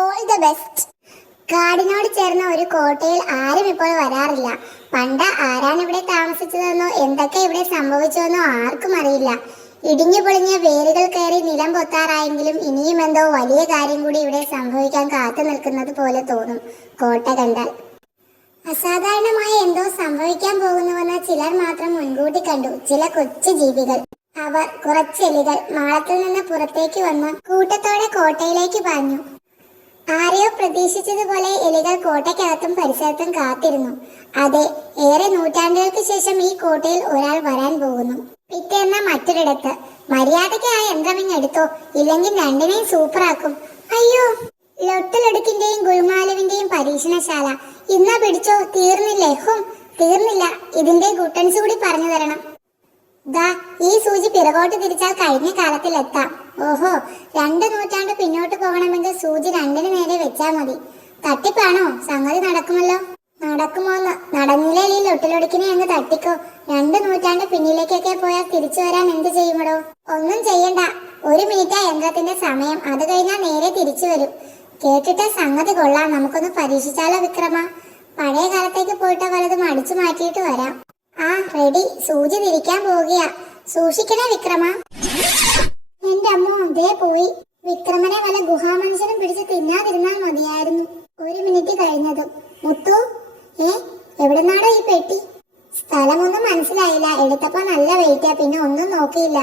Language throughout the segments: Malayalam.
All the best. കാടിനോട് ചേർന്ന ഒരു കോട്ടയിൽ ആരും ഇപ്പോൾ വരാറില്ല. പണ്ട് ആരാണ് ഇവിടെ താമസിച്ചതെന്നോ എന്തൊക്കെ ഇവിടെ സംഭവിച്ചുവെന്നോ ആർക്കും അറിയില്ല. ഇടിഞ്ഞു പൊളിഞ്ഞ വേരുകൾ കയറി നിലം പൊത്താറായെങ്കിലും ഇനിയും എന്തോ വലിയ കാര്യം കൂടി ഇവിടെ സംഭവിക്കാൻ കാത്തു നിൽക്കുന്നത് പോലെ തോന്നും കോട്ട കണ്ടാൽ. അസാധാരണമായ എന്തോ സംഭവിക്കാൻ പോകുന്നുവെന്ന് ചിലർ മാത്രം മുൻകൂട്ടി കണ്ടു. ചില കൊച്ചു ജീവികൾ, അവർ കുറച്ചെലികൾ മാളത്തിൽ നിന്ന് പുറത്തേക്ക് വന്ന് കൂട്ടത്തോടെ കോട്ടയിലേക്ക് പാഞ്ഞു. ആരെയോ പ്രതീക്ഷിച്ചതുപോലെ എലികൾ കോട്ടയ്ക്കകത്തും പരിസരത്തും കാത്തിരുന്നു. അതെ, ഏറെ നൂറ്റാണ്ടുകൾക്ക് ശേഷം ഈ കോട്ടയിൽ ഒരാൾ വരാൻ പോകുന്നു. പിറ്റേന്ന മറ്റൊരിടത്ത് മര്യാദയ്ക്ക് ആ യന്ത്രമിങ് എടുത്തോ, ഇല്ലെങ്കിൽ രണ്ടിനെയും സൂപ്പറാക്കും. അയ്യോ, ലൊട്ടിലൊടുക്കിന്റെയും ഗുൽമാലുവിന്റെയും പരീക്ഷണശാല. ഇന്നാ പിടിച്ചോ, തീർന്നില്ലേ? തീർന്നില്ല, ഇതിന്റെ ഗുട്ടൻസ് കൂടി പറഞ്ഞു തരണം. ദാ ഈ സൂചി പിറകോട്ട് തിരിച്ചാൽ കഴിഞ്ഞ കാലത്തിൽ എത്താം. ഓഹോ, 2 നൂറ്റാണ്ട് പിന്നോട്ട് പോകണമെങ്കിൽ സൂചി 2-ന് നേരെ വെച്ചാൽ മതി. തട്ടിപ്പാണോ? സംഗതി നടക്കുമല്ലോ. നടക്കുമോന്ന്? നടന്നില്ലേ ഈ ലൊട്ടിലൊടുക്കിനെ അങ്ങ് തട്ടിക്കോ. 2 നൂറ്റാണ്ട് പിന്നിലേക്കൊക്കെ പോയാൽ തിരിച്ചു വരാൻ എന്ത് ചെയ്യുമടോ? ഒന്നും ചെയ്യണ്ട, 1 മിനിറ്റാ യന്ത്രത്തിന്റെ സമയം. അത് കഴിഞ്ഞാൽ നേരെ തിരിച്ചു വരും. കേട്ടിട്ട് സംഗതി കൊള്ളാം. നമുക്കൊന്ന് പരീക്ഷിച്ചാലോ വിക്രമ? പഴയ കാലത്തേക്ക് പോയിട്ട് വലതും അടിച്ചു മാറ്റിയിട്ട് വരാം. ആ റെഡി, സൂചി തിരിക്കാൻ പോവുകയാ. സൂക്ഷിക്കണേ വിക്രമ. എന്റെ അമ്മോ, ദേ പോയി. വിക്രമനെ വല്ല ഗുഹാമനുഷ്യനും പിടിച്ച് തിന്നാതിരുന്നാൽ മതിയായിരുന്നു. 1 മിനിറ്റ് കഴിഞ്ഞതും. മുത്തു, എവിടെന്നാടോ ഈ പെട്ടി? സ്ഥലമൊന്നും മനസ്സിലായില്ല. എടുത്തപ്പോ നല്ല വെയിറ്റാ, പിന്നെ ഒന്നും നോക്കിയില്ല.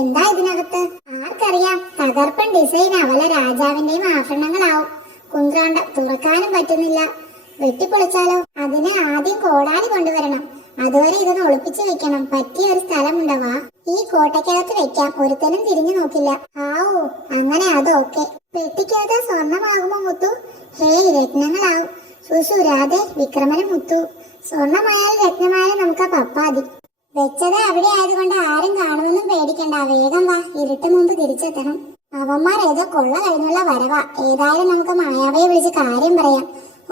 എന്താ ഇതിനകത്ത്? ആർക്കറിയാം. തകർപ്പൻ ഡിസൈനാ. വല്ല രാജാവിന്റെയും ആഭരണങ്ങളാവും. കുന്ത്രാണ്ടം, തുറക്കാനും പറ്റുന്നില്ല. വെട്ടിപ്പൊളിച്ചാലോ? അതിന് ആദ്യം കോടാലി കൊണ്ടുവരണം. അതുവരെ ഇതൊന്ന് ഒളിപ്പിച്ചു വെക്കണം. പറ്റിയ ഒരു സ്ഥലമുണ്ടവാ. ഈ കോട്ടയ്ക്കകത്ത് വെക്കാം. ഒരുത്തനും തിരിഞ്ഞു നോക്കില്ല. ആവൂ, അങ്ങനെ അതൊക്കെ. പെട്ടിക്കകത്ത് സ്വർണമാകുമോ മുത്തു? ഹേയ്, രത്നങ്ങളാവും. സുസുരാതെ വിക്രമന് മുത്തു. സ്വർണമായാലും രത്നമായാലും നമുക്ക് പപ്പാതി. വെച്ചത് അവിടെ ആയതുകൊണ്ട് ആരും കാണുമെന്നും പേടിക്കണ്ട. വേഗം വാ, ഇരുട്ട് മുമ്പ് തിരിച്ചെത്തണം. അവന്മാർ ഏതോ കൊള്ള കഴിഞ്ഞുള്ള വരവാ. ഏതായാലും നമുക്ക് മായാവയെ വിളിച്ച് കാര്യം പറയാം.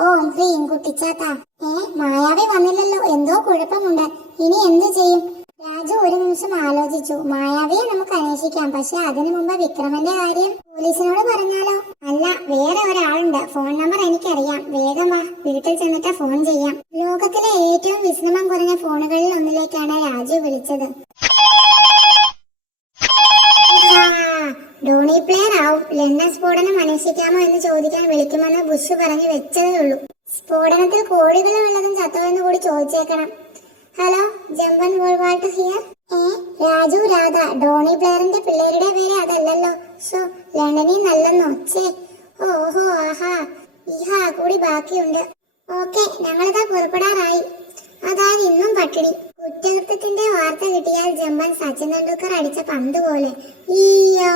ഓം ഹ്രീം കുട്ടിച്ചാത്ത. മായാവി വന്നില്ലല്ലോ, എന്തോ കുഴപ്പമുണ്ട്. ഇനി എന്തു ചെയ്യും? രാജു ഒരു നിമിഷം ആലോചിച്ചു. മായാവിയെ നമുക്ക് അന്വേഷിക്കാം, പക്ഷെ അതിനു മുമ്പ് വിക്രമന്റെ കാര്യം പോലീസിനോട് പറഞ്ഞാലോ? അല്ല, വേറെ ഒരാളുണ്ട്. ഫോൺ നമ്പർ എനിക്കറിയാം. വേഗം വാ, വീട്ടിൽ ചെന്നിട്ട് ഫോൺ ചെയ്യാം. ലോകത്തിലെ ഏറ്റവും വിശ്രമം കുറഞ്ഞ ഫോണുകളിൽ ഒന്നിലേക്കാണ് രാജു വിളിച്ചത്. ഡോണി പ്ലെയർ ആവും. ലണ്ടൻ സ്ഫോടനം അന്വേഷിക്കാമോ എന്ന് ചോദിക്കാൻ വിളിക്കുമെന്ന് ബുഷ് പറഞ്ഞു വെച്ചതേ ഉള്ളൂ. സ്ഫോടനത്തിൽ കോഴികൾ വല്ലതും ചത്തോയെന്ന് കൂടി ചോദിച്ചേക്കണം. ഹലോ, ജമ്പൻ വോൾവാൾട്ട് ഹിയർ. രാജു, രാധ. ഡോണി പ്ലെയറിന്റെ പിള്ളേരുടെ പേര് അതല്ലല്ലോ. ഷോ, ലണ്ടനിൽ നല്ലെന്നോ? ചേ, ഓഹോ, ആഹാ, ഈഹാ കൂടി ബാക്കിയുണ്ട്. ഓക്കെ, ഞങ്ങളിതാ പുറപ്പെടാറായി. അതായത് ഇന്നും പട്ടിണി. കുറ്റകൃത്യത്തിന്റെ വാർത്ത കിട്ടിയാൽ ജമ്പൻ സച്ചിൻ തെണ്ടുൽക്കർ അടിച്ച പന്ത് പോലെ. ഈയോ,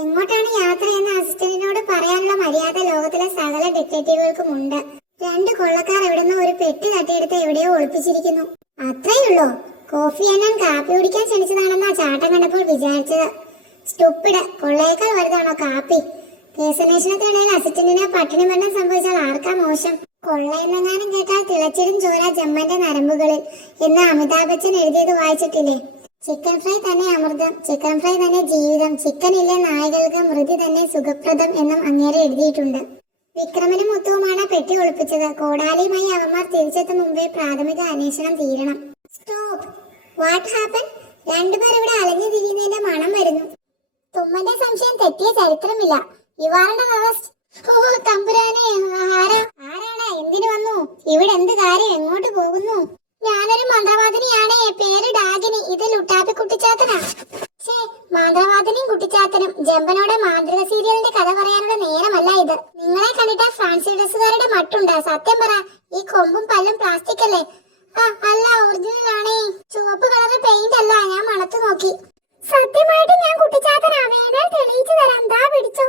എങ്ങോട്ടാണ് യാത്ര എന്ന് അസിസ്റ്റന്റിനോട് പറയാനുള്ള മര്യാദ ലോകത്തിലെ സകല ഡിറ്റക്റ്റീവുകൾക്കും ഉണ്ട്. 2 കൊള്ളക്കാർ എവിടുന്ന് ഒരു പെട്ടി തട്ടിയെടുത്ത് എവിടെയോ ഒളിപ്പിച്ചിരിക്കുന്നു. അത്രയുള്ളൂ. കോഫി അണ്ണൻ കാപ്പി കുടിക്കാൻ ക്ഷണിച്ചതാണെന്നാ ചാട്ടം കണ്ടപ്പോൾ വിചാരിച്ചത്. സ്റ്റുപ്പിഡ്, കൊള്ളയേക്കാൾ വലുതാണോ കാപ്പി? കേസന്വേഷണത്തിനിടയിൽ അസിസ്റ്റന്റിനെ പട്ടിണി മരണം സംഭവിച്ചാൽ ആർക്കാ മോശം? കൊള്ളയെന്നെങ്ങാനും കേട്ടാൽ തിളച്ചിടും ചോര ജമ്മന്റെ നരമ്പുകളിൽ എന്ന് അമിതാഭ് ബച്ചൻ എഴുതിയത് വായിച്ചിട്ടില്ലേ? ചിക്കൻ ഫ്രൈ തന്നെ അമൃതം, ചിക്കൻ ഫ്രൈ തന്നെ ജീവിതം, ചിക്കൻ ഇല്ലേ നായ്കൾക്ക് മൃതി തന്നെ സുഖപ്രദം എന്നും അങ്ങേരെ എഴുതിയിട്ടുണ്ട്. വിക്രമനും മുത്തുവുമാണ് പെട്ടി ഒളിപ്പിച്ചത്. കോടാലിയുമായി അവന്മാർ തിരിച്ചെത്തും മുമ്പേ പ്രാഥമിക അന്വേഷണം തീരണം. Stop, what happen? 2 പേർ ഇവിടെ അലഞ്ഞു തിരിയുന്നതിന്റെ മണം വരുന്നു. തുമ്മന്റെ സംശയം തെറ്റിയ ചരിത്രമില്ല. You are under arrest. ഓ തമ്പുരാനെ, ആരാണ്? എന്തിനു വന്നു? ഇവിടെ എന്ത് കാര്യം? എങ്ങോട്ട് പോകുന്നു? ഞാനൊരു മന്ത്രവാദിനിയാണേ. പേര് ഡാഗിനി. ഇത് ലുട്ടാപ്പി കുട്ടിച്ചാത്തനാ. മാന്ത്രവാദിനിയും കുട്ടിച്ചാത്തനും. ജമ്പനോടെ മാന്ത്രിക സീരിയലിന്റെ കഥ പറയാനുള്ള നേരമല്ല ഇത്. നിങ്ങളെ കണ്ടിട്ട് ഫാൻസി ഡ്രസ്സുകാരുടെ മട്ടുണ്ട്. സത്യം പറ, ഈ കൊമ്പും പല്ലും പ്ലാസ്റ്റിക് അല്ലേ? അല്ല, ഒറിജിനൽ ആണേ. ചുവപ്പ് കളർ പെയിന്റ് അല്ല. ഞാൻ മണത്തു നോക്കി. സത്യമായിട്ട് ഞാൻ കുട്ടിച്ചാത്തനാ. വേണേ തെളിയിച്ചു തരാം. ദാ പിടിച്ചോ.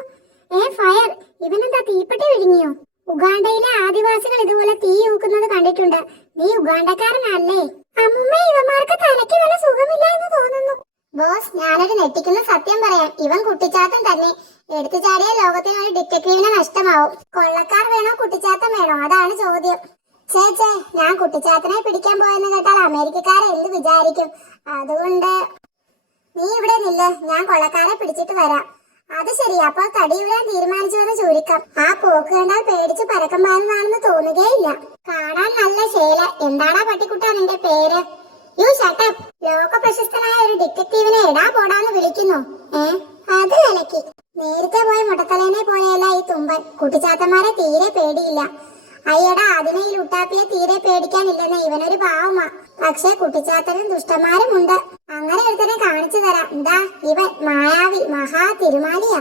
ഫയർ. ഇവനെന്താ തീപ്പെട്ടി വിഴുങ്ങിയോ? ഉഗാണ്ടയിലെ ആദിവാസികൾ ഇതുപോലെ തീ ഊക്കുന്നത് കണ്ടിട്ടുണ്ട്. നീ ഉഗാണ്ടക്കാരനല്ലേ? അമ്മ, ഇവന്മാർക്ക് തലയ്ക്ക് നല്ല സുഖമില്ല എന്ന് തോന്നുന്നു. ബോസ്, ഞാനൊരു നെട്ടിക്കുന്ന സത്യം പറയാം. ഇവൻ കുട്ടിച്ചാത്തൻ തന്നെ. എടുത്തു ചാടിയ ലോകത്തിന് ഒരു ഡിറ്റക്റ്റീവിനെ നഷ്ടമാവും. കൊള്ളക്കാർ വേണോ കുട്ടിച്ചാത്തൻ വേണോ? അതാണ് ചോദ്യം. ചേ, ഞാൻ കുട്ടിച്ചാത്തനെ പിടിക്കാൻ പോയെന്ന് കേട്ടാൽ അമേരിക്കക്കാരെ എന്ത് വിചാരിക്കും? അതുകൊണ്ട് നീ ഇവിടെ നില്ല, ഞാൻ കൊള്ളക്കാരെ പിടിച്ചിട്ട് വരാം. അത് ശരി, അപ്പൊ തടി വിടാൻ തീരുമാനിച്ചുവെന്ന് ചുരുക്കം. ആ പോക്ക് കണ്ടാൽ പേടിച്ച് പരക്കം പായുന്നതാണെന്ന് തോന്നുകയില്ല. കാണാൻ നല്ല ശേല. എന്താടാ പട്ടിക്കുട്ട നിന്റെ പേര്? You shut up. ലോക പ്രശസ്തനായ ഒരു ഡിറ്റക്റ്റീവിനെ എടാ പോടാന്ന് വിളിക്കുന്നു. അത് വിലക്കി. നേരത്തെ പോയ മുട്ടത്തലേനെ പോലെയല്ല ഈ തുമ്പൻ. കുട്ടിച്ചാത്തന്മാരെ തീരെ പേടിയില്ല. അയ്യടാ, അതിനെ ഈ ലുട്ടാപ്പിയെ തീരെ പേടിക്കാനില്ലെന്ന്. ഇവനൊരു പാവമാ. പക്ഷെ കുട്ടിച്ചാത്തനും ദുഷ്ടന്മാരും ഉണ്ട്. അങ്ങനെ ഒരുത്തനെ കാണിച്ചു തരാം. എന്താ ഇവൻ മായാവി മഹാ തിരുമാലിയാ.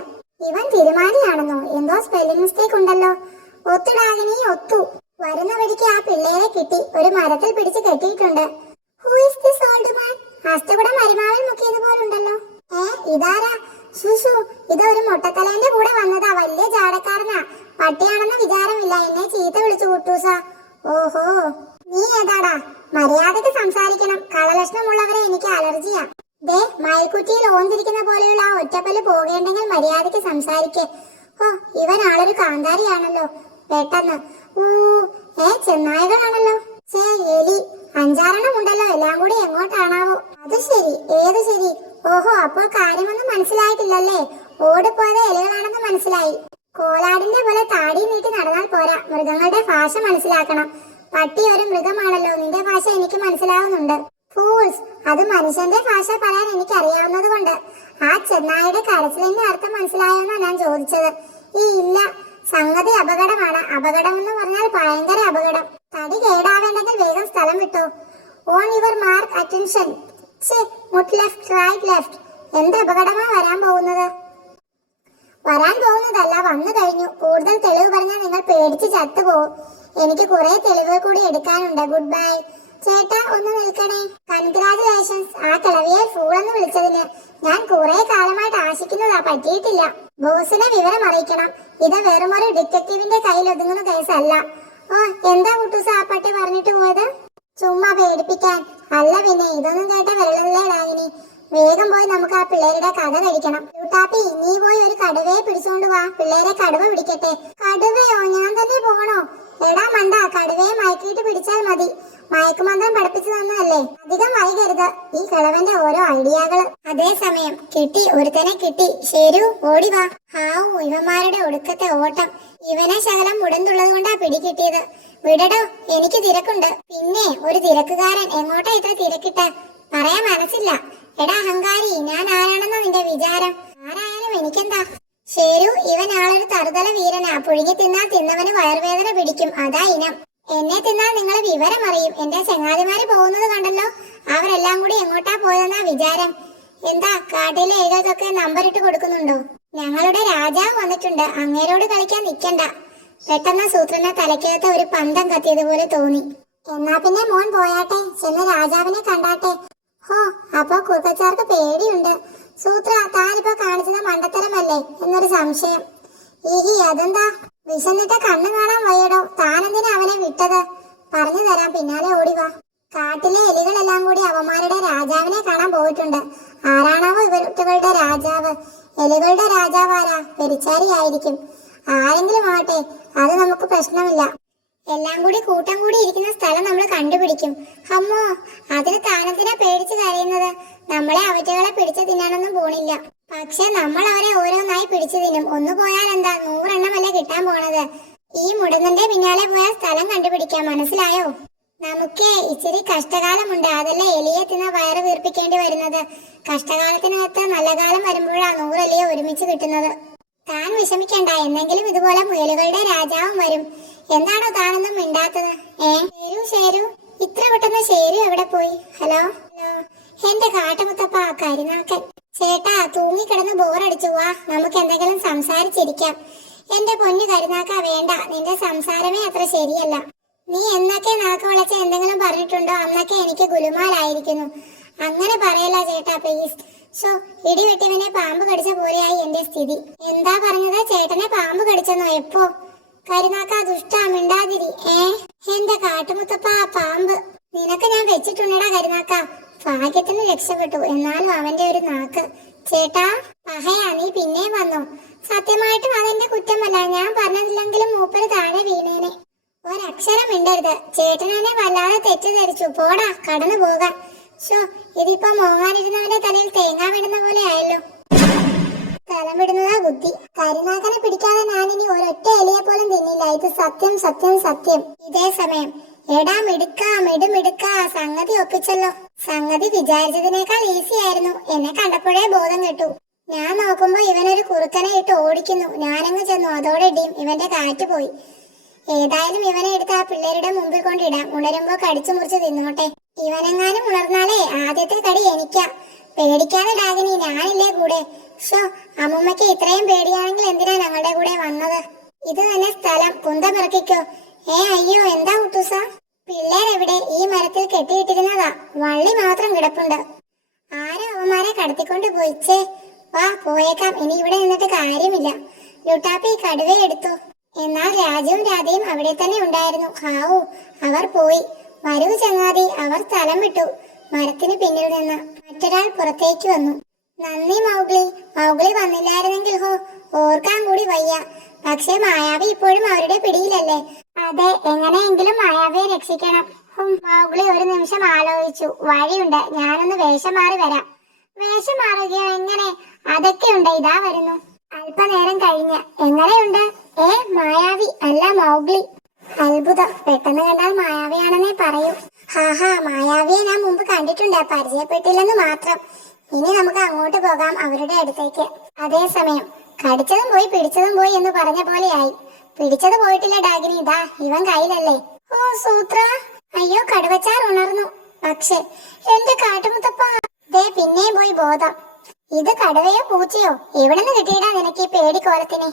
ഇവൻ തിരുമാലിയാണെന്നോ? എന്തോ സ്പെല്ലിംഗ് മിസ്റ്റേക്ക് ഉണ്ടല്ലോ. ഒത്തുടാകിനി ഒത്തു. വരുന്ന വഴിക്ക് ആ പിള്ളേരെ കിട്ടി. ഒരു മരത്തിൽ പിടിച്ച് കെട്ടിയിട്ടുണ്ട്. Who is this old man? ഹസ്തകുടം മരുമാവിൽ മുക്കിയതുപോലുണ്ടല്ലോ. ഇതാരാ? സുസു, ഇതൊരു മുട്ടത്തലേന്റെ കൂടെ വന്നതാ. വലിയ ജാടക്കാരനാ. പട്ടിയാണെന്ന് വിചാരമില്ല. എന്നെ ചീത്ത വിളിച്ചു കുട്ടൂസ. ഓഹോ, നീ ഏതാടാ? മര്യാദക്ക് സംസാരിക്കണം. കളലക്ഷണമുള്ളവരെ എനിക്ക് അലർജിയാ. ദേ, മയക്കുറ്റിയിൽ ഓന്തിരിക്കുന്ന പോലെയുള്ള ആ ഒറ്റപ്പല്ല് പോകേണ്ടെങ്കിൽ മര്യാദക്ക് സംസാരിക്കേ. ഓ, ഇവൻ ആളൊരു കാന്താരിയാണല്ലോ. പെട്ടെന്ന് ചെന്നായകളാണല്ലോ. എലി 5-6 ഉണ്ടല്ലോ. എല്ലാം കൂടി എങ്ങോട്ടാണാവോ? അത് ശരി. ഏത് ശരി? ഓഹോ, അപ്പോൾ കാര്യമൊന്നും മനസ്സിലായിട്ടില്ലല്ലേ. ഓടിപ്പോയത് എലികളാണെന്ന് മനസ്സിലായി. കോലാടിന്റെ പോലെ താടി നീട്ടി നടന്നാൽ പോരാ, മൃഗങ്ങളുടെ ഭാഷ മനസ്സിലാക്കണം. പട്ടി ഒരു മൃഗമാണല്ലോ. നിന്റെ ഭാഷ എനിക്ക് മനസ്സിലാവുന്നുണ്ട്. ഫൂൾസ്, അത് മനുഷ്യന്റെ ഭാഷ പറയാൻ എനിക്ക് അറിയാവുന്നത് കൊണ്ട്. ആ ചെന്നായുടെ കരച്ചിലിന്റെ അർത്ഥം മനസ്സിലായോന്നാ ഞാൻ ചോദിച്ചത്. ഇല്ല, സംഗതി അപകടമാണ്. അപകടം എന്ന് പറഞ്ഞാൽ ഭയങ്കര അപകടം. തടി കേടാവേണ്ടെങ്കിൽ വേഗം സ്ഥലം വിട്ടോ. On your mark, attention. മുട്ട് ലെഫ്റ്റ്, റൈറ്റ് ലെഫ്റ്റ്. എന്ത് അപകടമാ വരാൻ പോകുന്നത്? വരാൻ പോകുന്നതല്ല, വന്നു കഴിഞ്ഞു. കൂടുതൽ തെളിവ് പറഞ്ഞാൽ നിങ്ങൾ പേടിച്ച് ചത്തുപോകും. എനിക്ക് കുറെ തെളിവുകൾ കൂടി എടുക്കാനുണ്ട്. Good bye. ചേട്ടാ, ഒന്ന് നിൽക്കണേ. കൺഗ്രാജുലേഷൻസ്. ആ കിളവിയെ ഫൂളെന്ന് വിളിച്ചതിന്. ഞാൻ കുറെ കാലമായിട്ട് ആശിക്കുന്നതാ, പറ്റിയിട്ടില്ല. ബോസിനെ വിവരം അറിയിക്കണം. ഇത് വെറുമൊരു ഡിറ്റക്റ്റീവിന്റെ കയ്യിൽ ഒതുങ്ങുന്ന കേസല്ല. ഓ, എന്താ കുട്ടൂസ ആ പട്ടി പറഞ്ഞിട്ട് പോയത്? ചുമ്മാ പേടിപ്പിക്കാൻ. അല്ല പിന്നെ, ഇതൊന്നും കേട്ട വെള്ളത്തിലേ ഡായിനി. വേഗം പോയി നമുക്ക് ആ പിള്ളേരുടെ കഥ കഴിക്കണം. ലുട്ടാപ്പി, നീ പോയി ഒരു കടുവയെ പിടിച്ചോണ്ട് വാ. പിള്ളേരെ കടുവ പിടിക്കട്ടെ. കടുവയോ? ഞാൻ തന്നെ പോകണോ? എടാ മണ്ട, കടുവയെ മയക്കിയിട്ട് പിടിച്ചാൽ മതി. മയക്കുമന്ത്രം പഠിപ്പിച്ചു തന്നതല്ലേ. അധികം വൈകരുത്. ഈ കിളവന്റെ ഓരോ ഐഡിയകള്. അതേസമയം കിട്ടി, ഒരുത്തനെ കിട്ടി. ശരു, ഓടി വാ. ഹാവൂ, ഇവന്മാരുടെ ഒടുക്കത്തെ ഓട്ടം. ഇവനെ ശകലം മുടന്തുള്ളത് കൊണ്ടാ പിടികിട്ടിയത്. വിടടോ, എനിക്ക് തിരക്കുണ്ട്. പിന്നെ ഒരു തിരക്കുകാരൻ. എങ്ങോട്ടാ ഇത്ര തിരക്കിട്ട്? പറയാൻ മനസ്സില്ല. എടാ അഹങ്കാരി, ഞാൻ ആരാണെന്നോ നിന്റെ വിചാരം? ആരായാലും എനിക്കെന്താ. ശരു, ഇവൻ ആളൊരു തറുതല വീരനാ. പുഴുങ്ങി തിന്നാൽ തിന്നവന് വയറുവേദന പിടിക്കും. അതാ ഇനം. എന്നെ തിന്നാൽ നിങ്ങൾ വിവരം അറിയും. എന്റെ ചങ്ങാതിമാര് പോകുന്നത് കണ്ടല്ലോ. അവരെല്ലാം കൂടി എങ്ങോട്ടാ പോയതെന്നാ വിചാരം? എന്താ, കാട്ടിലെ ഏകൾക്കൊക്കെ നമ്പറിട്ട് കൊടുക്കുന്നുണ്ടോ? ഞങ്ങളുടെ രാജാവ് വന്നിട്ടുണ്ട്. അങ്ങേരോട് കളിക്കാൻ നിൽക്കണ്ട. പെട്ടെന്ന് സൂത്രന്റെ തലക്കകത്ത് ഒരു പന്തം കത്തിയതുപോലെ തോന്നി. എന്നാ പിന്നെ മോൻ പോയാട്ടെ, ചെന്ന് രാജാവിനെ കണ്ടാട്ടെ. ഹോ, അപ്പൊ കുറുക്കച്ചാർക്ക് പേടിയുണ്ട്. സൂത്ര, താനിപ്പോ കാണിച്ചത് മണ്ടത്തരമല്ലേ എന്നൊരു സംശയം. അതെന്താ? വിശന്നിട്ട് കണ്ണു കാണാൻ വയ്യടോ. താനെന്തിനാ അവനെ വിട്ടത്? പറഞ്ഞു തരാം, പിന്നാലെ ഓടിവാ. കാട്ടിലെ എലികളെല്ലാം കൂടി അവന്മാരുടെ രാജാവിനെ കാണാൻ പോയിട്ടുണ്ട്. ആരാണാവോ ഇവരുടെ രാജാവ്? എലികളുടെ രാജാവ് ആരാ? പെരിച്ചാരി ആയിരിക്കും. ആരെങ്കിലും ആവട്ടെ, അത് നമുക്ക് പ്രശ്നമില്ല. എല്ലാം കൂടി കൂട്ടം കൂടി ഇരിക്കുന്ന സ്ഥലം നമ്മൾ കണ്ടുപിടിക്കും. അമ്മോ, അതിന് താനത്തിനെ പേടിച്ച് കരയുന്നത്? നമ്മളെ അവറ്റകളെ പിടിച്ചു തിന്നാനൊന്നും പോണില്ല. പക്ഷെ നമ്മൾ അവരെ ഓരോന്നായി പിടിച്ചു തിന്നും. ഒന്ന് പോയാൽ എന്താ, 100 എണ്ണമല്ലേ കിട്ടാൻ പോണത്. ഈ മുടങ്ങന്റെ പിന്നാലെ പോയാൽ സ്ഥലം കണ്ടുപിടിക്കാം. മനസ്സിലായോ? നമുക്ക് ഇച്ചിരി കഷ്ടകാലമുണ്ട്. അതല്ലേ എലിയെ തിന്ന വയറ് വീർപ്പിക്കേണ്ടി വരുന്നത്. കഷ്ടകാലത്തിനകത്ത് നല്ല കാലം വരുമ്പോഴാ 100 എലിയെ ഒരുമിച്ച് കിട്ടുന്നത്. താൻ വിഷമിക്കണ്ട. എന്നെങ്കിലും ഇതുപോലെ മുയലുകളുടെ രാജാവും വരും. എന്താണോ താനൊന്നും മിണ്ടാത്തത്? ശരു, ഇത്ര പെട്ടെന്ന് ശരു എവിടെ പോയി? ഹലോ, എന്റെ കാട്ടുമുത്തപ്പ കരിനാക്കൻ. ചേട്ടാ, തൂങ്ങിക്കിടന്ന് ബോറടിച്ചു. വാ, നമുക്ക് എന്തെങ്കിലും സംസാരിച്ചിരിക്കാം. എന്റെ പൊന്നു കരുനാക്ക, വേണ്ട. നിന്റെ സംസാരമേ അത്ര ശരിയല്ല. നീ എന്നൊക്കെ നാക്ക് വിളച്ച് എന്തെങ്കിലും പറഞ്ഞിട്ടുണ്ടോ അന്നൊക്കെ എനിക്ക് ഗുലുമാലായിരിക്കുന്നു. അങ്ങനെ പറയല്ല ചേട്ടാ, പ്ലീസ്. ഇടിവെട്ടിവനെ പാമ്പ് കടിച്ച പോലെയായി എന്റെ സ്ഥിതി. എന്താ പറഞ്ഞത്? ചേട്ടനെ പാമ്പ് കടിച്ചെന്നോ? എപ്പോ? കരുനാക്ക, ദുഷ്ടാ, മിണ്ടാതിരി. എന്റെ കാട്ടുമുത്തപ്പ, പാമ്പ് നിനക്ക് ഞാൻ വെച്ചിട്ടുണ്ടടാ കരുനാക്ക. ഭാഗ്യത്തിന് രക്ഷപ്പെട്ടു. എന്നാലും അവന്റെ ഒരു നാക്ക്. ചേട്ടാ, പഹയാ, നീ പിന്നെ വന്നു. സത്യമായിട്ടും അതെന്റെ കുറ്റമല്ല. ഞാൻ പറഞ്ഞില്ലെങ്കിലും മൂപ്പര് താഴെ വീണേനെ. ഒരക്ഷരം മിണ്ടരുത്. ചേട്ടനെ വല്ലാതെ തെറ്റിദ്ധരിച്ചു. പോടാ, കടന്നു പോകാൻ. ഇതിപ്പോ മോങ്ങാനിരുന്നവന്റെ തലയിൽ തേങ്ങ വിടുന്ന പോലെ ആയല്ലോ. സ്ഥലമിടുന്നതാ ബുദ്ധി. കരിനാക്കനെ പിടിക്കാതെ ഞാനിനി ഒരൊറ്റ എലിയെ പോലും തിന്നില്ല. ഇത് സത്യം സത്യം സത്യം. ഇതേ സമയം എടാ മിടുക്കാ മിടുമിടുക്കാ, സംഗതി ഒപ്പിച്ചല്ലോ. സംഗതി വിചാരിച്ചതിനേക്കാൾ ഈസി ആയിരുന്നു. എന്നെ കണ്ടപ്പോഴേ ബോധം കെട്ടു. ഞാൻ നോക്കുമ്പോ ഇവനൊരു കുറുക്കനെ ഇട്ട് ഓടിക്കുന്നു. ഞാനങ്ങ് ചെന്നു. അതോടെ ഇടിയും ഇവന്റെ കാറ്റ് പോയി. ഏതായാലും ഇവനെ എടുത്ത് ആ പിള്ളേരുടെ മുമ്പിൽ കൊണ്ടിടാം. ഉണരുമ്പോ കടിച്ചു മുറിച്ച് തിന്നോട്ടെ. ഇവനെങ്ങാനും ഉണർന്നാലേ ആദ്യത്തെ കടി എനിക്കാ. പേടിക്കാതെ ഡാഗിനി, ഞാനില്ലേ കൂടെ. ഷോ, അമ്മൂമ്മയ്ക്ക് ഇത്രയും പേടിയാണെങ്കിൽ എന്തിനാ ഞങ്ങളുടെ കൂടെ വന്നത്? ഇത് തന്നെ സ്ഥലം, കുന്തമിറക്കിക്കോ. അയ്യോ, എന്താ കുട്ടൂസ? പിള്ളേരെവിടെ? ഈ മരത്തിൽ കെട്ടിയിട്ടിരുന്നതാ. വള്ളി മാത്രം കിടപ്പുണ്ട്. ആരോ അവന്മാരെ കടത്തിക്കൊണ്ട് പോയിച്ചേ. വാ പോയേക്കാം. ഇനി ഇവിടെ നിന്നിട്ട് കാര്യമില്ല. ലുട്ടാപ്പി കടുവയെ എടുത്തു. എന്നാൽ രാജുവും രാധയും അവിടെ തന്നെ ഉണ്ടായിരുന്നു. ഹാവൂ, അവർ പോയി. വരൂ ചങ്ങാതി. അവർ സ്ഥലം വിട്ടു. മരത്തിന് പിന്നിൽ നിന്ന് മറ്റൊരാൾ പുറത്തേക്ക് വന്നു. നന്ദി മൗഗ്ലി. മൗഗ്ലി വന്നില്ലായിരുന്നെങ്കിൽ ഹോ, ഓർക്കാൻ കൂടി വയ്യ. പക്ഷേ മായാവി ഇപ്പോഴും അവരുടെ പിടിയിലല്ലേ? അതെ, എങ്ങനെയെങ്കിലും മായാവിയെ രക്ഷിക്കണം. മൗഗ്ലി ഒരു നിമിഷം ആലോചിച്ചു. വഴിയുണ്ട്, ഞാനൊന്ന് വേഷം മാറി വരാം. വേഷം മാറുകയോ? എങ്ങനെ? അതൊക്കെയുണ്ട്, ഇതാ വരുന്നു. അല്പനേരം കഴിഞ്ഞ് എങ്ങനെയുണ്ട്? മായാവി അല്ല മൗഗ്ലി. അത്ഭുതം, പെട്ടെന്ന് കണ്ടാൽ മായാവിയാണെന്നേ പറയൂ. ഹാഹാ, മായാവിയെ ഞാൻ മുമ്പ് കണ്ടിട്ടുണ്ട്, പരിചയപ്പെട്ടില്ലെന്ന് മാത്രം. ഇനി നമുക്ക് അങ്ങോട്ട് പോകാം, അവരുടെ അടുത്തേക്ക്. അതേസമയം കടിച്ചതും പോയി പിടിച്ചതും പോയി എന്ന് പറഞ്ഞ പോലെയായി. പിടിച്ചത് പോയിട്ടില്ല ഡാഗിനി, ഇതാ ഇവൻ കയ്യിലല്ലേ. ഓ സൂത്ര. അയ്യോ, കടുവച്ചാർ ഉണർന്നു. പക്ഷെ എന്റെ കാട്ടുമുത്തപ്പ, ദേ പിന്നെയും പോയി ബോധം. ഇത് കടുവയോ പൂച്ചയോ? എവിടെ നിന്ന് കിട്ടിയിടാ നിനക്ക് ഈ പേടിക്കോലത്തിനെ?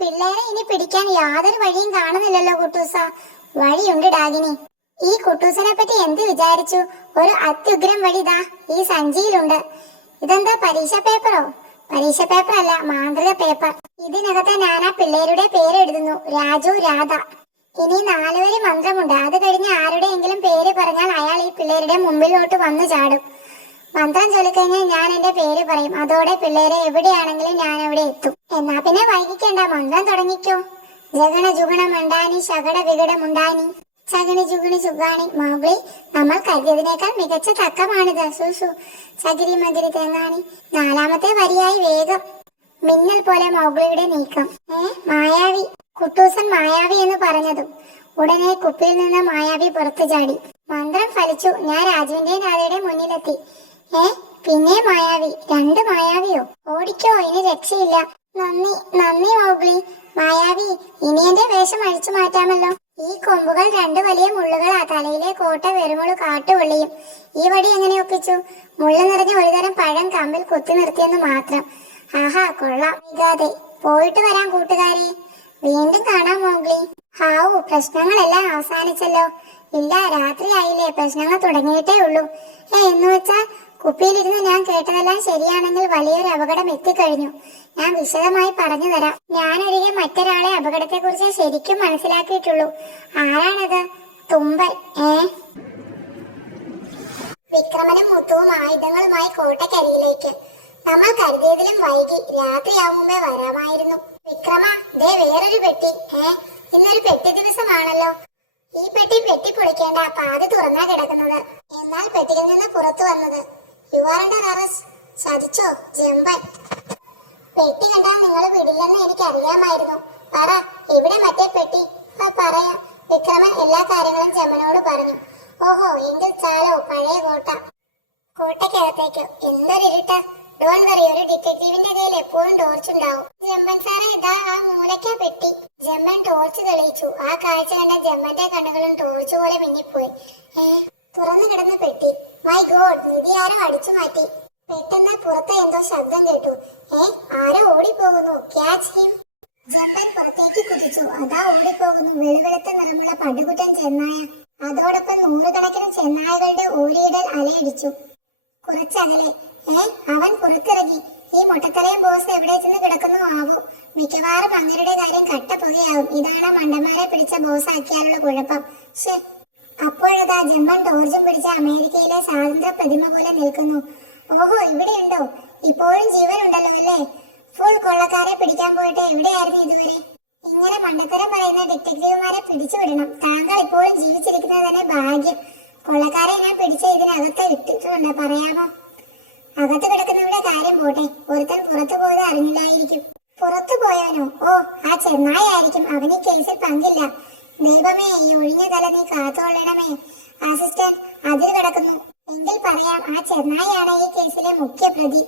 പിള്ളേരെ ഇനി പിടിക്കാൻ യാതൊരു വഴിയും കാണുന്നില്ലല്ലോ കുട്ടൂസ. വഴിയുണ്ട് ഡാഗിനി. ഈ കുട്ടൂസനെ പറ്റി എന്ത് വിചാരിച്ചു? ഒരു അത്യുഗ്രം വഴി ദാ ഈ സഞ്ചിയിലുണ്ട്. ഇതെന്താ, പരീക്ഷ പേപ്പറോ? പരീക്ഷ പേപ്പർ അല്ല, മാന്ത്രിക പേപ്പർ. ഇതിനകത്ത് ഞാൻ ആ പിള്ളേരുടെ പേര് എഴുതുന്നു. രാജു, രാധ. ഇനി 4 വരി മന്ത്രമുണ്ട്. അത് കഴിഞ്ഞ് ആരുടെയെങ്കിലും പേര് പറഞ്ഞാൽ അയാൾ ഈ പിള്ളേരുടെ മുമ്പിലോട്ട് വന്നു ചാടും. മന്ത്രം ചൊല്ലിക്കഴിഞ്ഞാൽ ഞാൻ എന്റെ പേര് പറയും. അതോടെ പിള്ളേരെ എവിടെയാണെങ്കിലും ഞാൻ അവിടെ എത്തും. എന്നാ പിന്നെ വൈകിക്കണ്ട, മന്ത്രം തുടങ്ങിക്കോ. ജഗണ ജുഗണ മണ്ടാനി ശകട വികട മുണ്ടാനി ചകിണി ചുഗിണി ചുഗാണി. മൗഗ്ലി, നമ്മൾ കരുതിയതിനേക്കാൾ മികച്ച തക്കമാണിത്. സുസു ചകിരി മകിരി തേങ്ങാണി. 4ാമത്തെ വരിയായി വേഗം. മിന്നൽ പോലെ മൗഗ്ലിയുടെ നീക്കം. മായാവി. കുട്ടൂസൻ മായാവി എന്ന് പറഞ്ഞതും ഉടനെ കുപ്പിയിൽ നിന്ന് മായാവി പുറത്തു ചാടി. മന്ത്രം ഫലിച്ചു. ഞാൻ രാജുവിന്റെയും രാധയുടെയും മുന്നിലെത്തി. പിന്നെ മായാവി. 2 മായാവിയോ? ഓടിക്കോ, ഇനി രക്ഷയില്ല. നന്ദി നന്ദി മൗഗ്ലി. മായാവി, ഇനി എന്റെ വേഷം അഴിച്ചു മാറ്റാമല്ലോ. ഈ കൊമ്പുകൾ 2 വലിയ മുള്ളുകളാ. തലയിലെ കോട്ട വെറുമുളു കാട്ടുപൊള്ളിയും. ഈ വടി എങ്ങനെ ഒപ്പിച്ചു? മുള്ളു നിറഞ്ഞ ഒരുതരം പഴം കമ്പിൽ കുത്തി നിർത്തിയെന്ന് മാത്രം. ആഹാ, കൊള്ളാം. വൈകാതെ പോയിട്ട് വരാം കൂട്ടുകാരെ. വീണ്ടും കാണാം മൗഗ്ലി. ഹാവു, പ്രശ്നങ്ങളെല്ലാം അവസാനിച്ചല്ലോ. ഇല്ല, രാത്രിയായില്ലേ, പ്രശ്നങ്ങൾ തുടങ്ങിയിട്ടേ ഉള്ളൂ. എന്ന് വെച്ചാൽ കുപ്പിയിലിരുന്ന് ഞാൻ കേട്ടതെല്ലാം ശരിയാണെങ്കിൽ വലിയൊരു അപകടം എത്തിക്കഴിഞ്ഞു. ഞാൻ വിശദമായി പറഞ്ഞു തരാം. ഞാനൊരിക്കൽ മറ്റൊരാളെ അപകടത്തെ കുറിച്ച് ശരിക്കും മനസ്സിലാക്കിയിട്ടുള്ളൂ. ആരാണത്? തുമ്പൻ. വിക്രമനും മുത്തുവും ആയുധങ്ങളുമായി കോട്ടയ്ക്കരികിലേക്ക്. നമ്മൾ കരുതിയതിലും വൈകി. രാത്രിയാവും മുമ്പേ വരാമായിരുന്നു. വിക്രമ, ദേ വേറൊരു പെട്ടി. ഇന്നൊരു പെട്ടി ദിവസമാണല്ലോ. ഈ പെട്ടി പൊളിക്കേണ്ട, പാതി തുറന്നാ കിടക്കുന്നത്. എന്നാൽ പെട്ടിയിൽ നിന്ന് പുറത്തു വന്നത് യു ആർ അണ്ടർ അറസ്റ്റ്. ചതിച്ചോ ജമ്പൻ? പെട്ടി കണ്ടാൽ നിങ്ങൾ വിടില്ലെന്ന് എനിക്ക് അറിയാമായിരുന്നു. പറ, എവിടെ മറ്റേ പെട്ടി? പറയാം. വിക്രമൻ എല്ലാ കാര്യങ്ങളും ജമ്മനോട് പറഞ്ഞു. ഓഹോ, എങ്കിൽ ചാലോ, പഴയ കോട്ട. കോട്ടയ്ക്കകത്തേക്ക്. എന്തൊരിരുട്ട. ഡോൺ വറി, ഒരു ഡിറ്റക്റ്റീവിന്റെ കയ്യിൽ എപ്പോഴും ടോർച്ചുണ്ടാവും. ജമ്പൻ സാറേ, ഇതാ ആ മൂലയ്ക്കാ പെട്ടി. ജമ്മൻ ടോർച്ച് തെളിയിച്ചു. ആ കാഴ്ച കണ്ട ജമ്മന്റെ കണ്ണുകളും ടോർച്ച് പോലെ മിന്നിപ്പോയി. തുറന്നു കിടന്ന പെട്ടി. മൈ ഗോഡ്, നിധി ആരോ അടിച്ചു മാറ്റി. പെട്ടെന്ന് പുറത്ത് എന്തോ ശബ്ദം കേട്ടു. ആരോ ഓടിപ്പോകുന്നു. Catch him. ജമ്മൻ പുറത്തേക്ക് കുതിച്ചു. അതാ ഓടിപ്പോകുന്നു വെളുവെളുത്ത നിറമുള്ള പടുകുട്ടൻ ചെന്നായ. അതോടൊപ്പം 100 കണക്കിന് ചെന്നായകളുടെ ഓരിയിടൽ അലയടിച്ചു. കുറച്ചകലെ അവൻ പുറത്തിറങ്ങി. ഈ മൊട്ടത്തലയും ബോസ് എവിടെ ചെന്ന് കിടക്കുന്നു ആവോ? മിക്കവാറും അങ്ങരുടെ കാര്യം കട്ടപ്പുകയാവും. ഇതാണ് മണ്ടന്മാരെ പിടിച്ച ബോസ് ആക്കിയാലുള്ള കുഴപ്പം. അപ്പോഴതാ ജമ്മൻ ടോർച്ചും പിടിച്ച അമേരിക്കയിലെ സ്വാതന്ത്ര്യ പ്രതിമ പോലെ നിൽക്കുന്നു. ഓഹോ, ഇവിടെയുണ്ടോ? ഇപ്പോഴും ജീവനുണ്ടല്ലോ അല്ലേ? ഫുൾ കൊള്ളക്കാരെ പിടിക്കാൻ പോയിട്ട് എവിടെയായിരുന്നു ഇതുവരെ? ഇങ്ങനെ മണ്ടത്തരം പറയുന്ന ഡിറ്റക്റ്റീവുമാരെ പിടിച്ചുവിടണം. താങ്കൾ ഇപ്പോഴും ജീവിച്ചിരിക്കുന്നത് തന്നെ ഭാഗ്യം. കൊള്ളക്കാരെ ഞാൻ പിടിച്ച ഇതിനകത്ത് ഇട്ടിട്ടുണ്ട്, പറയാമോ? അകത്ത് കിടക്കുന്നവരുടെ കാര്യം പോട്ടെ, ഒരുത്തൻ പുറത്തു പോയത് അറിഞ്ഞില്ലായിരിക്കും. പുറത്തു പോയാനോ? ഓ, ആ ചെന്നായായിരിക്കും. അവന് ഈ കേസിൽ പങ്കില്ല. ദൈവമേ, ഈ ഒഴിഞ്ഞ തല നീ കാത്തോളണമേ. അസിസ്റ്റന്റ് അതിൽ കിടക്കുന്നു. എങ്കിൽ പറയാം, ആ ചെന്നായാണ് ഈ കേസിലെ മുഖ്യ പ്രതി.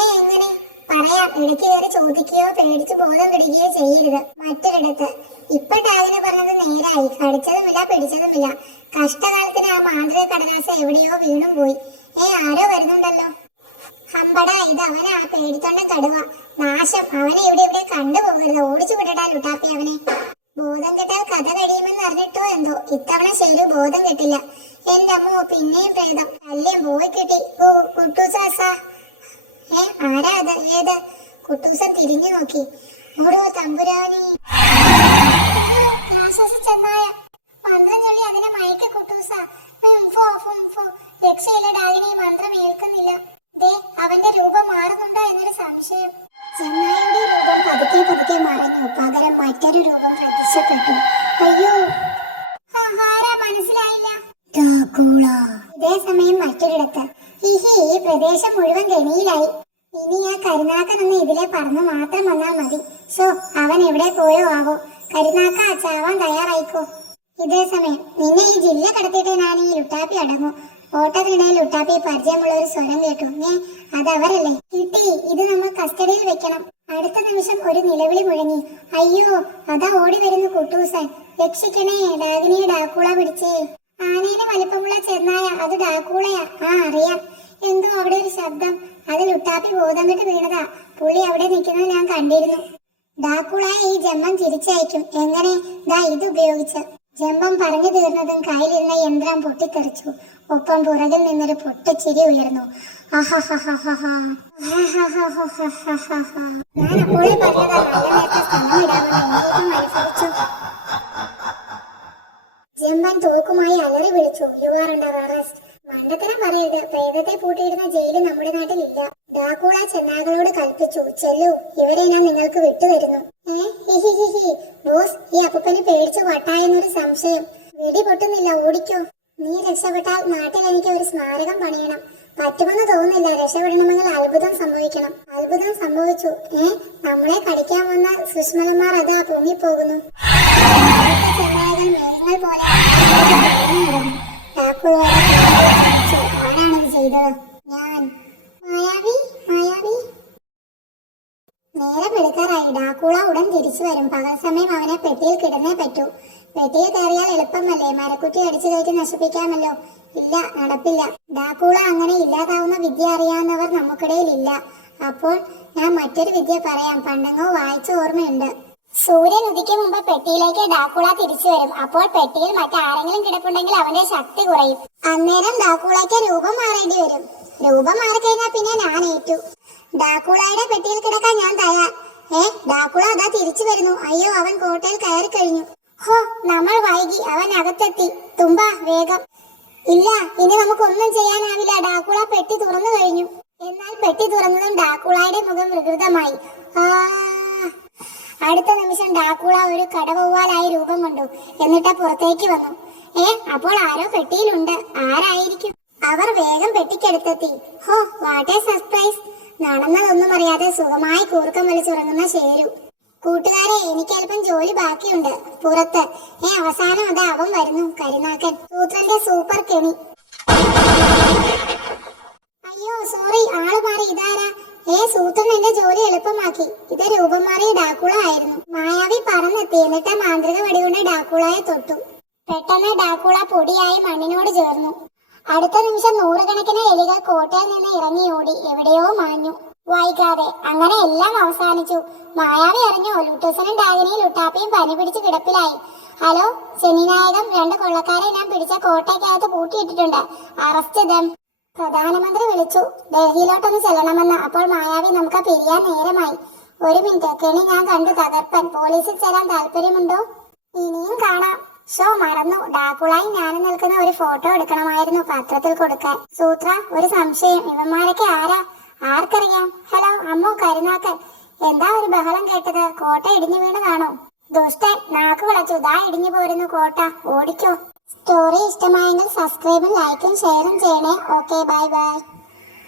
എങ്ങനെ പറയാം? ഇടയ്ക്ക് കയറി ചോദിക്കുകയോ പേടിച്ച് ബോധം കെടുകയോ ചെയ്യരുത്. മറ്റൊരിടത്ത് ഇപ്പൊ ടാഗിന് പറഞ്ഞത് നേരായി. കടിച്ചതുമില്ല പിടിച്ചതുമില്ല. കഷ്ടകാലത്തിന് ആ മാന്ത്രിക കടലാസ് എവിടെയോ വീണും പോയി. ആരോ വരുന്നുണ്ടല്ലോ. ഹമ്പട, ഇത് അവനാ, പേടിത്തൊണ്ട കടുവ. നാശം, അവനെ ഇവിടെ കണ്ടുപോകരുത്. ഓടിച്ചു വിടടാ ലുട്ടാപ്പി അവനെ. ബോധം കെട്ടാൽ കഥ കഴിയുമെന്ന് അറിഞ്ഞിട്ടോ എന്തോ ഇത്തവണ ശരി ബോധം കെട്ടില്ല. എന്റെ അമ്മോ, പിന്നെയും പ്രേതം. ശല്യം പോയി കിട്ടി. കുട്ടൂസാ. ആരാ അത്? ഏത്? കുട്ടൂസൻ തിരിഞ്ഞു നോക്കി. ഓടോ തമ്പുരാനി. പതുക്കെ മറഞ്ഞു. പകരം മറ്റൊരു രൂപം പ്രത്യക്ഷപ്പെട്ടു. അയ്യോ, മനസ്സിലായില്ല. ഇതേ സമയം മറ്റൊരിടത്ത്. ഈ പ്രദേശം മുഴുവൻ കെണിയിലായി. ഇനി ആ കരുനാക്കൻ ഒന്ന് ഇതിലെ പറന്ന് മാത്രം വന്നാൽ മതി. അവൻ എവിടെ പോയോ ആവോ. കരുനാക്ക, ചാവാൻ തയ്യാറായിക്കോ. ഇതേ സമയം നിന്നെ ഈ ജില്ല കടത്തിയിട്ട് ഞാൻ ഈ ലുട്ടാപ്പി അടങ്ങും. ഓട്ടത്തിനിടയിൽ ലുട്ടാപ്പി പരിചയമുള്ള ഒരു സ്വരം കേട്ടു. അതവരല്ലേ? കിട്ടി. ഇത് നമ്മൾ കസ്റ്റഡിയിൽ വെക്കണം. അടുത്ത നിമിഷം ഒരു നിലവിളി മുഴങ്ങി. അയ്യോ, അതാ ഓടി വരുന്നു കുട്ടൂസൻ. രക്ഷിക്കണേ, ഡാഗിനിയെ ഡാക്കൂള പിടിച്ചേ. ആനയുടെ വലിപ്പമുള്ള ചെന്നായ. അത് ഡാക്കൂളയാ. അറിയാം. എന്തോ അവിടെ ഒരു ശബ്ദം. അത് ലുട്ടാപ്പി ബോധം കെട്ട് വീണതാ. പുള്ളി അവിടെ നിൽക്കുന്നത് ഞാൻ കണ്ടിരുന്നു. ഡാക്കൂളയെ ഈ ജമ്പം തിരിച്ചയക്കും. എങ്ങനെ? ദാ ഇത് ഉപയോഗിച്ച്. ജമ്പം പറഞ്ഞു തീർന്നതും കയ്യിലിരുന്ന യന്ത്രം പൊട്ടിത്തെറിച്ചു. ഒപ്പം പുറകിൽ നിന്നൊരു പൊട്ടച്ചിരി ഉയർന്നു. ഞാൻ അപ്പോഴേ ജമ്പൻ തോക്കുമായി അലറി വിളിച്ചു. U are under arrest. മണ്ടത്തരം പറയരുത്. പ്രേതത്തെ പൂട്ടിയിടുന്ന ജയില് നമ്മുടെ നാട്ടിലില്ല. ഡാക്കൂള ചെന്നാകളോട് കൽപ്പിച്ചു. ചെല്ലു, ഇവരെ ഞാൻ നിങ്ങൾക്ക് വിട്ടുതരുന്നു. ബോസ്, ഈ അപ്പൂപ്പന് പേടിച്ചു വട്ടായെന്നൊരു സംശയം. വെടി പൊട്ടുന്നില്ല. ഓടിക്കോ. നീ രക്ഷപ്പെട്ടാൽ നാട്ടിൽ എനിക്ക് ഒരു സ്മാരകം പണിയണം. പറ്റുമെന്ന് തോന്നുന്നില്ല. രക്ഷപ്പെടണമെങ്കിൽ അത്ഭുതം സംഭവിക്കണം. അത്ഭുതം സംഭവിച്ചു. നമ്മളെ കടിക്കാൻ വന്ന സുഷ്മലന്മാർ അതാ പൊങ്ങിപ്പോകുന്നു. ആരാണത് ചെയ്തത്? ഞാൻ. മായാവി. നേരം വെളുക്കാറായി. ഡാക്കൂള ഉടൻ തിരിച്ചു വരും. പകൽ സമയം അവനെ പെട്ടിയിൽ കിടന്നേ പറ്റൂ. പെട്ടിയിൽ കയറിയാൽ എളുപ്പമല്ലേ? മരക്കുറ്റി അടിച്ചു കയറ്റി നശിപ്പിക്കാമല്ലോ. ഇല്ല, നടപ്പില്ല. ഡാക്കൂള അങ്ങനെ ഇല്ലാതാവുന്ന വിദ്യ അറിയാവുന്നവർ നമുക്കിടയിൽ ഇല്ല. അപ്പോൾ ഞാൻ മറ്റൊരു വിദ്യ പറയാം. പണ്ടെങ്ങോ വായിച്ച ഓർമ്മയുണ്ട്. സൂര്യൻ ഉദിക്കും മുമ്പ് പെട്ടിയിലേക്ക് ഡാക്കൂള തിരിച്ചു വരും. അപ്പോൾ പെട്ടിയിൽ മറ്റാരെങ്കിലും കിടപ്പുണ്ടെങ്കിൽ അവന്റെ ശക്തി കുറയും. അന്നേരം ഡാക്കൂളയ്ക്ക് രൂപം മാറേണ്ടി വരും. രൂപം മാറിക്കഴിഞ്ഞാൽ പിന്നെ ഞാൻ ഏറ്റു. ഡാക്കൂളയുടെ പെട്ടിയിൽ കിടക്കാൻ ഞാൻ തയ്യാർ. ഡാക്കൂള അതാ തിരിച്ചു വരുന്നു. അയ്യോ, അവൻ കോട്ടയിൽ കയറി കഴിഞ്ഞു. നമ്മൾ വൈകി. അവൻ അകത്തെത്തി. തുമ്പ, വേഗം. ഇല്ല, ഇനി നമുക്കൊന്നും ചെയ്യാനാവില്ല. ഡാക്കൂള പെട്ടി തുറന്നു കഴിഞ്ഞു. എന്നാൽ പെട്ടി തുറന്നതും ഡാക്കൂളയുടെ മുഖം വികൃതമായി. അടുത്ത നിമിഷം ഡാക്കൂള ഒരു കടവവ്വാലായി രൂപം കൊണ്ടു. എന്നിട്ട് പുറത്തേക്ക് വന്നു. അപ്പോൾ ആരോ പെട്ടിയിലുണ്ട്. ആരായിരിക്കും? അവർ വേഗം പെട്ടിക്കടുത്തെത്തി. What a surprise. നടന്നതൊന്നും അറിയാതെ സുഖമായി കൂർക്കം വലിച്ചുറങ്ങുന്ന ശേരു. കൂട്ടുകാരെ, എനിക്ക് അല്പം ജോലി ബാക്കിയുണ്ട് പുറത്ത്. അവസാനം അത് അവൻ വരുന്നു. കരുനാക്കൻ, സൂത്രന്റെ സൂപ്പർ കെണി. അയ്യോ, സോറി, ആള് മാറി. ഇതാരാ? സൂത്രൻ എന്റെ ജോലി എളുപ്പമാക്കി. ഇത് രൂപം മാറിയ ഡാക്കൂള ആയിരുന്നു. മായാവി പറന്നെത്തി. എന്നിട്ട് മാന്ത്രിക വടികൊണ്ട് ഡാക്കൂളയെ തൊട്ടു. പെട്ടെന്ന് ഡാക്കൂള പൊടിയായി മണ്ണിനോട് ചേർന്നു. അടുത്ത നിമിഷം നൂറുകണക്കിന് എലികൾ കോട്ടയിൽ നിന്ന് ഇറങ്ങി ഓടി എവിടെയോ മാഞ്ഞു. വൈകാതെ അങ്ങനെ എല്ലാം അവസാനിച്ചു. മായാവി അറിഞ്ഞു. ലുട്ടൂസനും ഡാഗിനിയും ലുട്ടാപ്പിയും പനി പിടിച്ച് കിടപ്പിലായി. ഹലോ ശനിനായകം, 2 കൊള്ളക്കാരെ ഞാൻ പിടിച്ച കോട്ടയ്ക്കകത്ത് പൂട്ടിയിട്ടിട്ടുണ്ട്. അറസ്റ്റ് ദം. പ്രധാനമന്ത്രി വിളിച്ചു ഡൽഹിയിലോട്ടൊന്ന് ചെല്ലണമെന്ന്. അപ്പോൾ മായാവി, നമുക്ക് പിരിയാൻ നേരമായി. 1 മിനിറ്റ്. കെണി ഞാൻ കണ്ടു. തകർപ്പൻ. പോലീസിൽ ചേരാൻ താല്പര്യമുണ്ടോ? ഇനിയും കാണാം. മറന്നു. ഡാക്കൂളായി ഞാനും നിൽക്കുന്ന ഒരു ഫോട്ടോ എടുക്കണമായിരുന്നു പത്രത്തിൽ കൊടുക്കാൻ. സൂത്ര, ഒരു സംശയം. ഇവന്മാരൊക്കെ ആരാ? ആർക്കറിയാം? ഹലോ അമ്മു, കരുനാക്കൻ. എന്താ ഒരു ബഹളം കേട്ടത്? കോട്ട ഇടിഞ്ഞു വീണതാണോ? ദുഷ്ടൻ, നാക്ക് വിളച്ചു. ദാ ഇടിഞ്ഞു പോരുന്നു കോട്ട. ഓടിക്കോ. സ്റ്റോറി ഇഷ്ടമായെങ്കിൽ സബ്സ്ക്രൈബും ലൈക്കും ഷെയറും ചെയ്യണേ. Okay, bye bye.